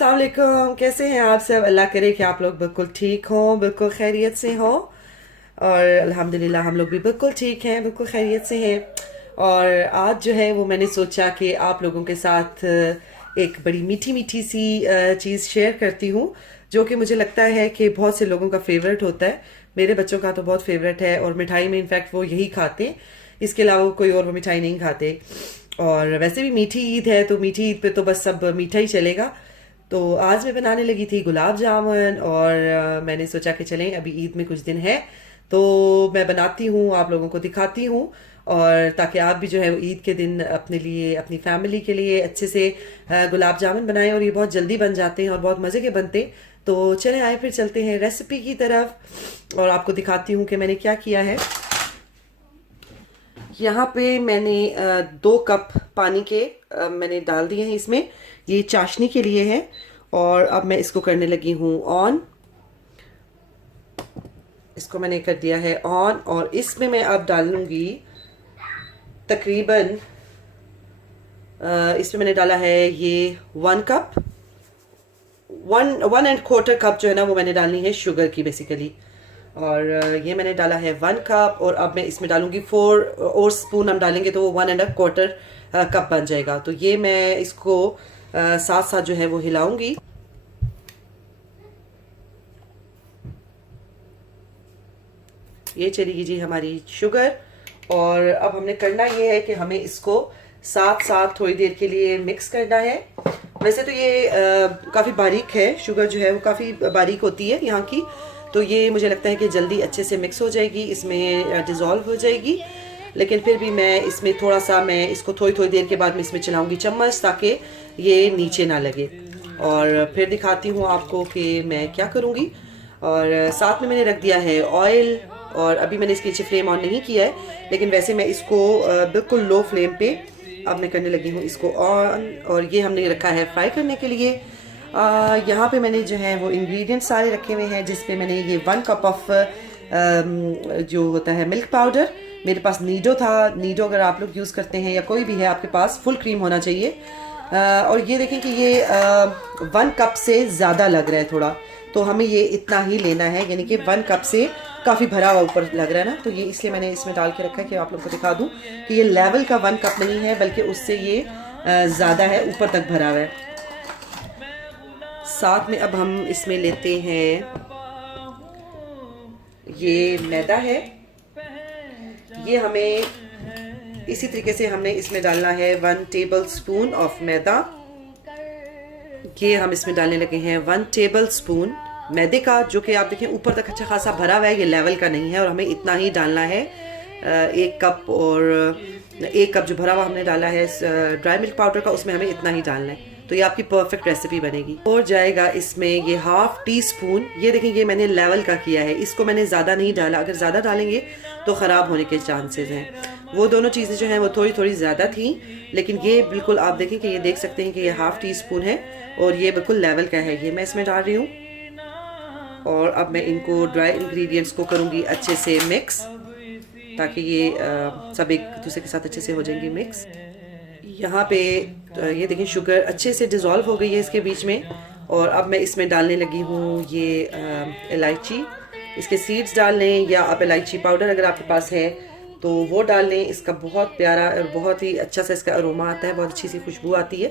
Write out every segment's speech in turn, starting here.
अस्सलाम वालेकुम, कैसे हैं आप सब। अल्लाह करे कि आप लोग बिल्कुल ठीक हों, बिल्कुल खैरियत से हों। और अल्हम्दुलिल्लाह हम लोग भी बिल्कुल ठीक हैं, बिल्कुल खैरियत से हैं। और आज जो है वो मैंने सोचा कि आप लोगों के साथ एक बड़ी मीठी मीठी सी चीज़ शेयर करती हूँ, जो कि मुझे लगता है कि बहुत से लोगों का फेवरेट होता है। मेरे बच्चों का तो बहुत फेवरेट है और मिठाई में इनफैक्ट वो यही खाते हैं, इसके अलावा वो कोई और वो मिठाई नहीं खाते। और वैसे भी मीठी ईद है तो मीठी ईद पे तो बस सब मीठा ही चलेगा। तो आज मैं बनाने लगी थी गुलाब जामुन और मैंने सोचा कि चलें अभी ईद में कुछ दिन है तो मैं बनाती हूँ, आप लोगों को दिखाती हूँ। और ताकि आप भी जो है वो ईद के दिन अपने लिए, अपनी फैमिली के लिए अच्छे से गुलाब जामुन बनाएं। और ये बहुत जल्दी बन जाते हैं और बहुत मज़े के बनते हैं। तो चलें आए फिर चलते हैं रेसिपी की तरफ और आपको दिखाती हूँ कि मैंने क्या किया है। यहाँ पे मैंने 2 कप पानी के मैंने डाल दिए हैं इसमें, ये चाशनी के लिए है। और अब मैं इसको करने लगी हूँ ऑन। इसको मैंने कर दिया है ऑन और इसमें मैं अब डालूंगी तकरीबन इसमें मैंने डाला है ये 1 कप, 1.25 कप जो है ना वो मैंने डालनी है शुगर की बेसिकली। और ये मैंने डाला है 1 कप और अब मैं इसमें डालूंगी 4 और स्पून हम डालेंगे तो वो 1.25 कप बन जाएगा। तो ये मैं इसको साथ साथ जो है वो हिलाऊंगी। ये चलेगी जी हमारी शुगर। और अब हमने करना ये है कि हमें इसको साथ साथ थोड़ी देर के लिए मिक्स करना है। वैसे तो ये काफ़ी बारीक है, शुगर जो है वो काफ़ी बारीक होती है यहाँ की, तो ये मुझे लगता है कि जल्दी अच्छे से मिक्स हो जाएगी, इसमें डिज़ोल्व हो जाएगी। लेकिन फिर भी मैं इसमें थोड़ा सा, मैं इसको थोड़ी थोड़ी देर के बाद मैं इसमें चलाऊंगी चम्मच, ताकि ये नीचे ना लगे। और फिर दिखाती हूँ आपको कि मैं क्या करूँगी। और साथ में मैंने रख दिया है ऑयल और अभी मैंने इसके नीचे फ्लेम ऑन नहीं किया है, लेकिन वैसे मैं इसको बिल्कुल लो फ्लेम पे अब मैं करने लगी हूँ इसको ऑन। और ये हमने रखा है फ्राई करने के लिए। यहाँ पे मैंने जो है वो इंग्रेडिएंट्स सारे रखे हुए हैं, जिसपे मैंने ये 1 कप ऑफ जो होता है मिल्क पाउडर, मेरे पास नीडो था। नीडो अगर आप लोग यूज़ करते हैं या कोई भी है आपके पास, फुल क्रीम होना चाहिए। और ये देखें कि ये 1 कप से ज़्यादा लग रहा है थोड़ा, तो हमें ये इतना ही लेना है, यानी कि 1 कप से काफ़ी भरा हुआ ऊपर लग रहा है ना, तो ये इसलिए मैंने इसमें डाल के रखा है कि आप लोग को दिखा दूं कि ये लेवल का 1 कप नहीं है, बल्कि उससे ये ज़्यादा है, ऊपर तक भरा हुआ है। साथ में अब हम इसमें लेते हैं, ये मैदा है, ये हमें इसी तरीके से हमने इसमें डालना है 1 टेबल स्पून ऑफ मैदा। ये हम इसमें डालने लगे हैं 1 टेबल स्पून मैदे का, जो कि आप देखें ऊपर तक अच्छा खासा भरा हुआ है, ये लेवल का नहीं है। और हमें इतना ही डालना है 1 कप, और 1 कप जो भरा हुआ हमने डाला है ड्राई मिल्क पाउडर का, उसमें हमें इतना ही डालना है। तो ये आपकी परफेक्ट रेसिपी बनेगी। और जाएगा इसमें ये 1/2 टीस्पून, ये देखें ये मैंने लेवल का किया है, इसको मैंने ज़्यादा नहीं डाला, अगर ज़्यादा डालेंगे तो ख़राब होने के चांसेस हैं। वो दोनों चीज़ें जो हैं वो थोड़ी थोड़ी ज़्यादा थी, लेकिन ये बिल्कुल आप देखें कि ये देख सकते हैं कि ये 1/2 टीस्पून है और ये बिल्कुल लेवल का है, ये मैं इसमें डाल रही हूँ। और अब मैं इनको ड्राई इंग्रेडिएंट्स को करूँगी अच्छे से मिक्स, ताकि ये सब एक दूसरे के साथ अच्छे से हो जाएंगे मिक्स। यहाँ पे ये देखें शुगर अच्छे से डिज़ोल्व हो गई है इसके बीच में। और अब मैं इसमें डालने लगी हूँ ये इलायची, इसके सीड्स डाल लें, या आप इलायची पाउडर अगर आपके पास है तो वो डाल लें। इसका बहुत प्यारा और बहुत ही अच्छा सा इसका अरोमा आता है, बहुत अच्छी सी खुशबू आती है।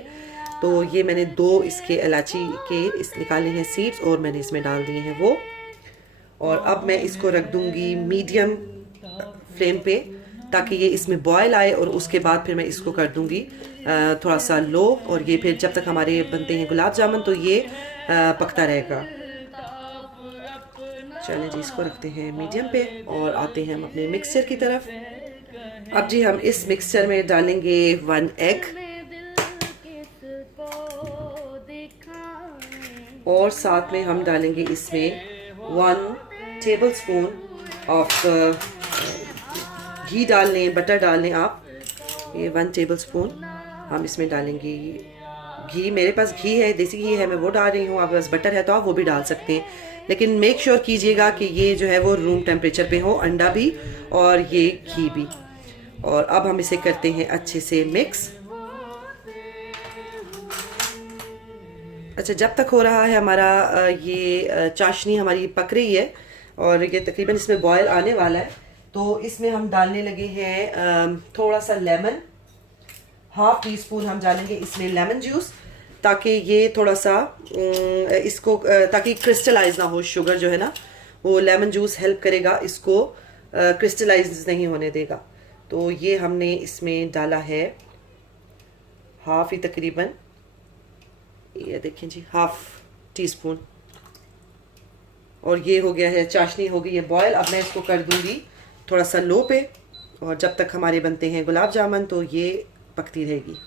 तो ये मैंने 2 इसके इलायची के इस निकाले हैं सीड्स और मैंने इसमें डाल दिए हैं वो। और अब मैं इसको रख दूँगी मीडियम फ्लेम पे, ताकि ये इसमें बॉयल आए, और उसके बाद फिर मैं इसको कर दूँगी थोड़ा सा लो। और ये फिर जब तक हमारे बनते हैं गुलाब जामुन तो ये पकता रहेगा। चलें जी, इसको रखते हैं मीडियम पे और आते हैं हम अपने मिक्सचर की तरफ। अब जी हम इस मिक्सचर में डालेंगे 1 एग, और साथ में हम डालेंगे इसमें 1 टेबल स्पून ऑफ घी डाल लें, बटर डाल लें आप, ये 1 टेबल स्पून हम इसमें डालेंगे घी। मेरे पास घी है, देसी घी है, मैं वो डाल रही हूँ। आपके पास बटर है तो आप वो भी डाल सकते हैं, लेकिन मेक श्योर कीजिएगा कि ये जो है वो रूम टेम्परेचर पे हो, अंडा भी और ये घी भी। और अब हम इसे करते हैं अच्छे से मिक्स। अच्छा, जब तक हो रहा है हमारा ये चाशनी हमारी पक रही है और ये तकरीबन इसमें बॉयल आने वाला है, तो इसमें हम डालने लगे हैं थोड़ा सा लेमन। हाफ टी स्पून हम डालेंगे इसमें लेमन जूस, ताकि ये थोड़ा सा इसको ताकि क्रिस्टलाइज ना हो शुगर जो है ना, वो लेमन जूस हेल्प करेगा इसको क्रिस्टलाइज नहीं होने देगा। तो ये हमने इसमें डाला है हाफ ही तकरीबन, ये देखें जी, हाफ टी स्पून। और ये हो गया है, चाशनी हो गई है बॉयल। अब मैं इसको कर दूंगी थोड़ा सा लो पे, और जब तक हमारे बनते हैं गुलाब जामुन तो ये पकती रहेगी।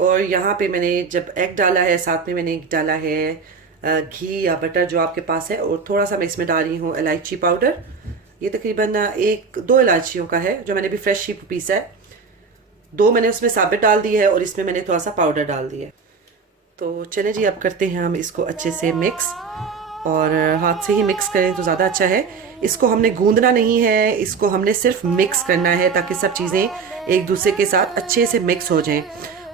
और यहाँ पे मैंने जब एग डाला है, साथ में मैंने डाला है घी या बटर जो आपके पास है, और थोड़ा सा मैं इसमें डाल रही हूँ इलायची पाउडर। ये तकरीबन 1-2 इलायचियों का है जो मैंने भी फ्रेश ही पीसा है। 2 मैंने उसमें साबित डाल दी है और इसमें मैंने थोड़ा सा पाउडर डाल दिया है। तो चले जी, अब करते हैं हम इसको अच्छे से मिक्स, और हाथ से ही मिक्स करें तो ज़्यादा अच्छा है। इसको हमने गूंदना नहीं है, इसको हमने सिर्फ मिक्स करना है ताकि सब चीज़ें एक दूसरे के साथ अच्छे से मिक्स हो जाएं।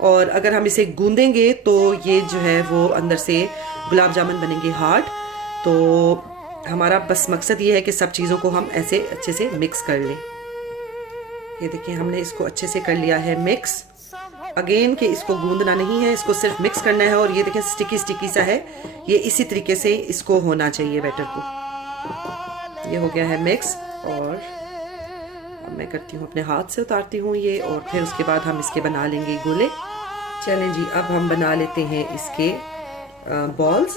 और अगर हम इसे गूंदेंगे तो ये जो है वो अंदर से गुलाब जामुन बनेंगे हार्ड। तो हमारा बस मकसद ये है कि सब चीज़ों को हम ऐसे अच्छे से मिक्स कर लें। ये देखिए, हमने इसको अच्छे से कर लिया है मिक्स। अगेन कि इसको गूंदना नहीं है, इसको सिर्फ मिक्स करना है। और ये देखें, स्टिकी स्टिकी सा है, ये इसी तरीके से इसको होना चाहिए बैटर को। ये हो गया है मिक्स, और अब मैं करती हूँ अपने हाथ से उतारती हूँ ये, और फिर उसके बाद हम इसके बना लेंगे गोले। चलें जी, अब हम बना लेते हैं इसके बॉल्स।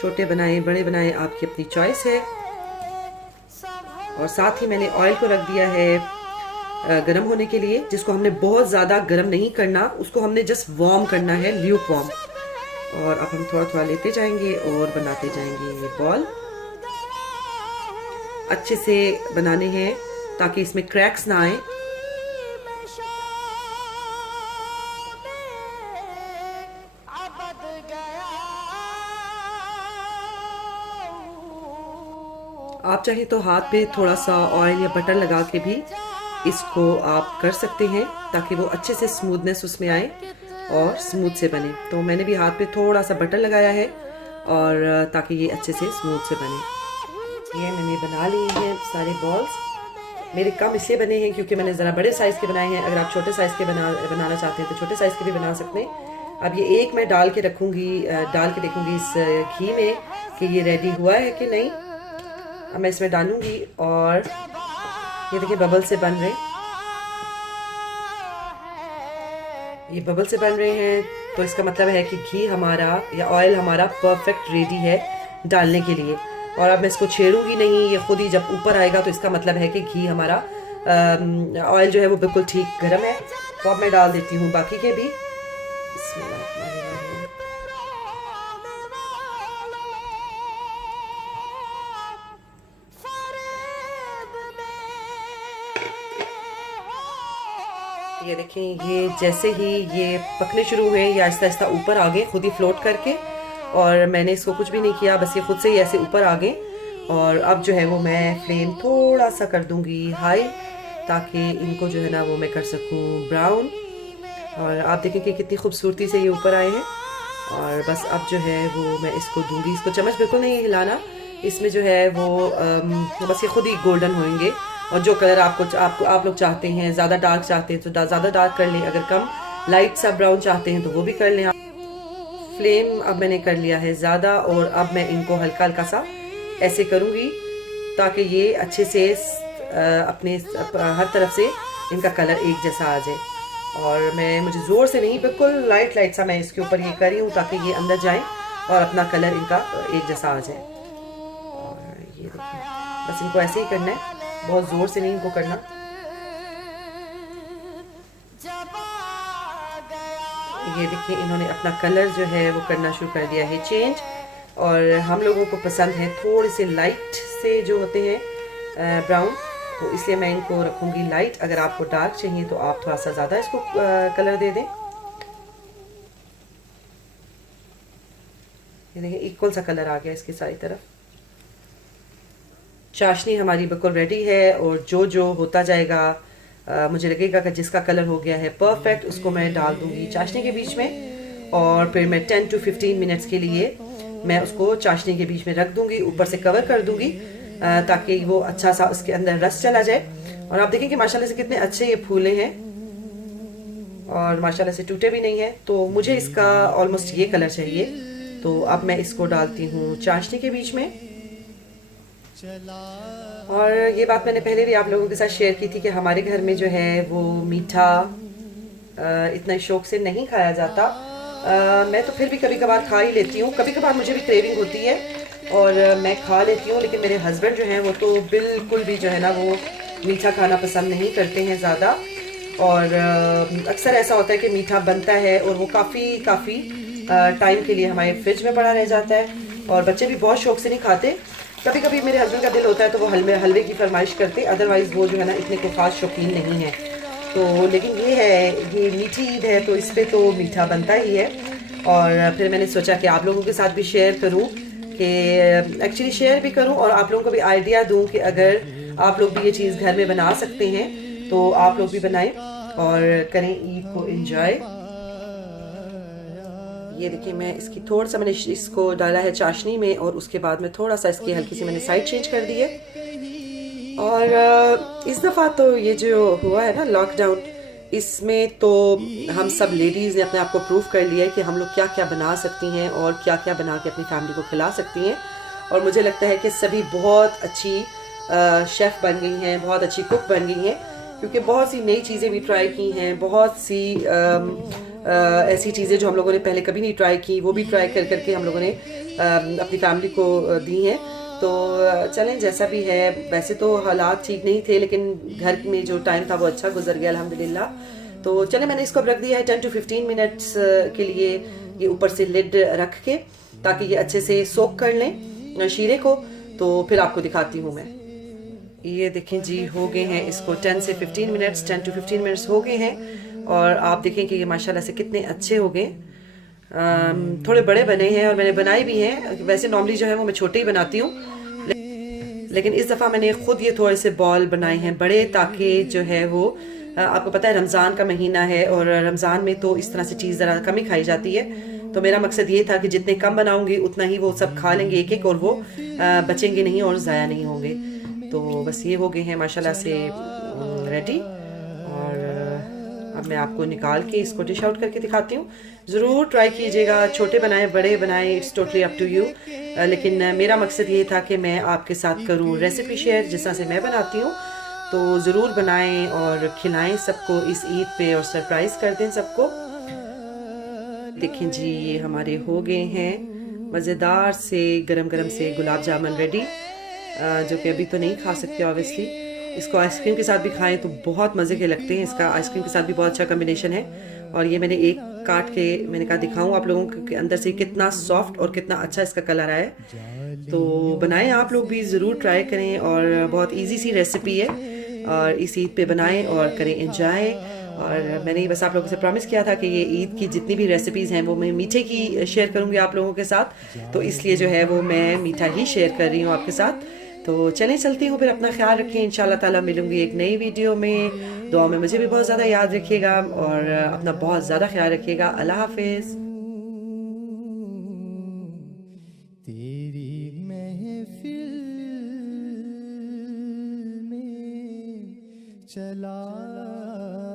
छोटे बनाएं बड़े बनाएं, आपकी अपनी चॉइस है। और साथ ही मैंने ऑयल को रख दिया है गरम होने के लिए, जिसको हमने बहुत ज़्यादा गरम नहीं करना, उसको हमने जस्ट वार्म करना है, ल्यूक वार्म। और अब हम थोड़ा थोड़ा लेते जाएंगे और बनाते जाएंगे ये बॉल। अच्छे से बनाने हैं ताकि इसमें क्रैक्स ना आए। आप चाहे तो हाथ पे थोड़ा सा ऑयल या बटर लगा के भी इसको आप कर सकते हैं, ताकि वो अच्छे से स्मूथनेस उसमें आए और स्मूथ से बने। तो मैंने भी हाथ पे थोड़ा सा बटर लगाया है, और ताकि ये अच्छे से स्मूथ से बने। ये मैंने बना लिए हैं सारे बॉल्स। मेरे कम इसलिए बने हैं क्योंकि मैंने ज़रा बड़े साइज़ के बनाए हैं। अगर आप छोटे साइज़ के बनाना चाहते हैं तो छोटे साइज़ के भी बना सकते हैं। अब ये एक मैं डाल के रखूँगी, डाल के देखूँगी इस घी में कि ये रेडी हुआ है कि नहीं। अब मैं इसमें डालूँगी, और ये देखिए बबल से बन रहे, ये बबल से बन रहे हैं, तो इसका मतलब है कि घी हमारा या ऑयल हमारा परफेक्ट रेडी है डालने के लिए। और अब मैं इसको छेड़ूंगी नहीं, ये खुद ही जब ऊपर आएगा तो इसका मतलब है कि घी हमारा ऑयल जो है वो बिल्कुल ठीक गर्म है। तो अब मैं डाल देती हूँ बाकी के भी। ये देखें, ये जैसे ही ये पकने शुरू हुए, ये आहिस्ता आहिस्ता ऊपर आ गए खुद ही फ्लोट करके, और मैंने इसको कुछ भी नहीं किया, बस ये खुद से ही ऐसे ऊपर आ गए। और अब जो है वो मैं फ्लेम थोड़ा सा कर दूंगी हाई, ताकि इनको जो है ना वो मैं कर सकूं ब्राउन। और आप देखें कि कितनी खूबसूरती से ये ऊपर आए हैं। और बस अब जो है वो मैं इसको दूंगी, इसको चम्मच बिल्कुल नहीं हिलाना, इसमें जो है वो बस ये खुद ही गोल्डन होंगे। और जो कलर आप लोग चाहते हैं, ज़्यादा डार्क चाहते हैं तो ज़्यादा डार्क कर लें, अगर कम लाइट सा ब्राउन चाहते हैं तो वो भी कर लें। फ्लेम अब मैंने कर लिया है ज़्यादा, और अब मैं इनको हल्का हल्का सा ऐसे करूँगी ताकि ये अच्छे से अपने हर तरफ से इनका कलर एक जैसा आ जाए। और मुझे ज़ोर से नहीं, बिल्कुल लाइट लाइट सा मैं इसके ऊपर ये कर रही हूँ ताकि ये अंदर जाए और अपना कलर इनका एक जैसा आ जाए। और ये देखिए, बस इनको ऐसे ही करना है, बहुत ज़ोर से नहीं इनको करना। ये देखिए, इन्होंने अपना कलर जो है वो करना शुरू कर दिया है चेंज। और हम लोगों को पसंद है थोड़े से लाइट से जो होते हैं ब्राउन, तो इसलिए मैं इनको रखूँगी लाइट। अगर आपको डार्क चाहिए तो आप थोड़ा सा ज़्यादा इसको कलर दे दें। ये देखिए, इक्वल सा कलर आ गया इसकी सारी तरफ। चाशनी हमारी बिल्कुल रेडी है, और जो जो होता जाएगा मुझे लगेगा कि जिसका कलर हो गया है परफेक्ट, उसको मैं डाल दूंगी चाशनी के बीच में। और फिर मैं 10 to 15 मिनट्स के लिए मैं उसको चाशनी के बीच में रख दूंगी, ऊपर से कवर कर दूंगी ताकि वो अच्छा सा उसके अंदर रस चला जाए। और आप देखें कि माशाल्लाह से कितने अच्छे ये फूले हैं और माशाल्लाह से टूटे भी नहीं है। तो मुझे इसका ऑलमोस्ट ये कलर चाहिए। तो अब मैं इसको डालती हूँ चाशनी के बीच में। और ये बात मैंने पहले भी आप लोगों के साथ शेयर की थी कि हमारे घर में जो है वो मीठा इतना शौक से नहीं खाया जाता। मैं तो फिर भी कभी कभार खा ही लेती हूँ, कभी कभार मुझे भी क्रेविंग होती है और मैं खा लेती हूँ। लेकिन मेरे हस्बैंड जो हैं वो तो बिल्कुल भी जो है ना वो मीठा खाना पसंद नहीं करते हैं ज़्यादा। और अक्सर ऐसा होता है कि मीठा बनता है और वो काफ़ी टाइम के लिए हमारे फ्रिज में पड़ा रह जाता है और बच्चे भी बहुत शौक से नहीं खाते। कभी कभी मेरे हस्बैंड का दिल होता है तो वो हलवे की फरमाइश करते, अदरवाइज़ वो जो है ना इतने को खास शौकीन नहीं है। तो लेकिन ये है, ये मीठी ईद है तो इस पर तो मीठा बनता ही है। और फिर मैंने सोचा कि आप लोगों के साथ भी शेयर करूं, कि एक्चुअली शेयर भी करूं और आप लोगों को भी आइडिया दूं कि अगर आप लोग भी ये चीज़ घर में बना सकते हैं तो आप लोग भी बनाएं और करें ईद को एंजॉय। ये देखिए मैं इसकी थोड़ा सा मैंने इसको डाला है चाशनी में और उसके बाद में थोड़ा सा इसकी हल्की सी मैंने साइड चेंज कर दी है। और इस दफ़ा तो ये जो हुआ है ना लॉकडाउन, इसमें तो हम सब लेडीज़ ने अपने आप को प्रूव कर लिया है कि हम लोग क्या क्या बना सकती हैं और क्या क्या बना के अपनी फैमिली को खिला सकती हैं। और मुझे लगता है कि सभी बहुत अच्छी शेफ़ बन गई हैं, बहुत अच्छी कुक बन गई हैं, क्योंकि बहुत सी नई चीज़ें भी ट्राई की हैं, बहुत सी ऐसी चीज़ें जो हम लोगों ने पहले कभी नहीं ट्राई की वो भी ट्राई कर करके हम लोगों ने अपनी फैमिली को दी हैं। तो चलें जैसा भी है, वैसे तो हालात ठीक नहीं थे लेकिन घर में जो टाइम था वो अच्छा गुजर गया अल्हम्दुलिल्लाह। तो चलें मैंने इसको अब रख दिया है 10 to 15 मिनट्स के लिए, ये ऊपर से लिड रख के, ताकि ये अच्छे से सोक कर लें शीरे को। तो फिर आपको दिखाती हूँ मैं। ये देखें जी हो गए हैं इसको 10 से 15 मिनट्स, 10 to 15 मिनट्स हो गए हैं और आप देखें कि ये माशाल्लाह से कितने अच्छे हो गए। थोड़े बड़े बने हैं और मैंने बनाए भी हैं, वैसे नॉर्मली जो है वो मैं छोटे ही बनाती हूँ, लेकिन इस दफ़ा मैंने खुद ये थोड़े से बॉल बनाए हैं बड़े, ताकि जो है वो आपको पता है रमज़ान का महीना है और रमज़ान में तो इस तरह से चीज़ ज़रा कम ही खाई जाती है। तो मेरा मकसद ये था कि जितने कम बनाऊंगी उतना ही वो सब खा लेंगे एक एक और वो बचेंगे नहीं और ज़ाया नहीं होंगे। तो बस ये हो गए हैं माशाल्लाह से रेडी। और अब मैं आपको निकाल के इसको डिश आउट करके दिखाती हूँ। ज़रूर ट्राई कीजिएगा, छोटे बनाए बड़े बनाए, it's totally up to you. लेकिन मेरा मकसद ये था कि मैं आपके साथ करूँ रेसिपी शेयर जिस तरह से मैं बनाती हूँ। तो ज़रूर बनाएं और खिलाएं सबको इस ईद पे और सरप्राइज़ कर दें सबको। देखें जी ये हमारे हो गए हैं मज़ेदार से गरम गरम से गुलाब जामुन रेडी, जो कि अभी तो नहीं खा सकते ऑब्वियसली। इसको आइसक्रीम के साथ भी खाएं तो बहुत मज़े के लगते हैं, इसका आइसक्रीम के साथ भी बहुत अच्छा कॉम्बिनेशन है। और ये मैंने एक काट के मैंने कहा दिखाऊं आप लोगों के अंदर से कितना सॉफ्ट और कितना अच्छा इसका कलर आया है। तो बनाएं आप लोग भी, ज़रूर ट्राई करें और बहुत इजी सी रेसिपी है और इस ईद पे बनाएं और करें एंजॉय। और मैंने बस आप लोगों से प्रॉमिस किया था कि ये ईद की जितनी भी रेसिपीज़ हैं वो मैं मीठे की शेयर करूँगी आप लोगों के साथ, तो इसलिए जो है वो मैं मीठा ही शेयर कर रही हूँ आपके साथ। तो चलें चलती हूँ फिर, अपना ख्याल रखें, इंशाल्लाह ताला मिलूंगी एक नई वीडियो में। दुआ में मुझे भी बहुत ज़्यादा याद रखिएगा और अपना बहुत ज़्यादा ख्याल रखिएगा। अल्लाह हाफिज़। तेरी महफिल में चला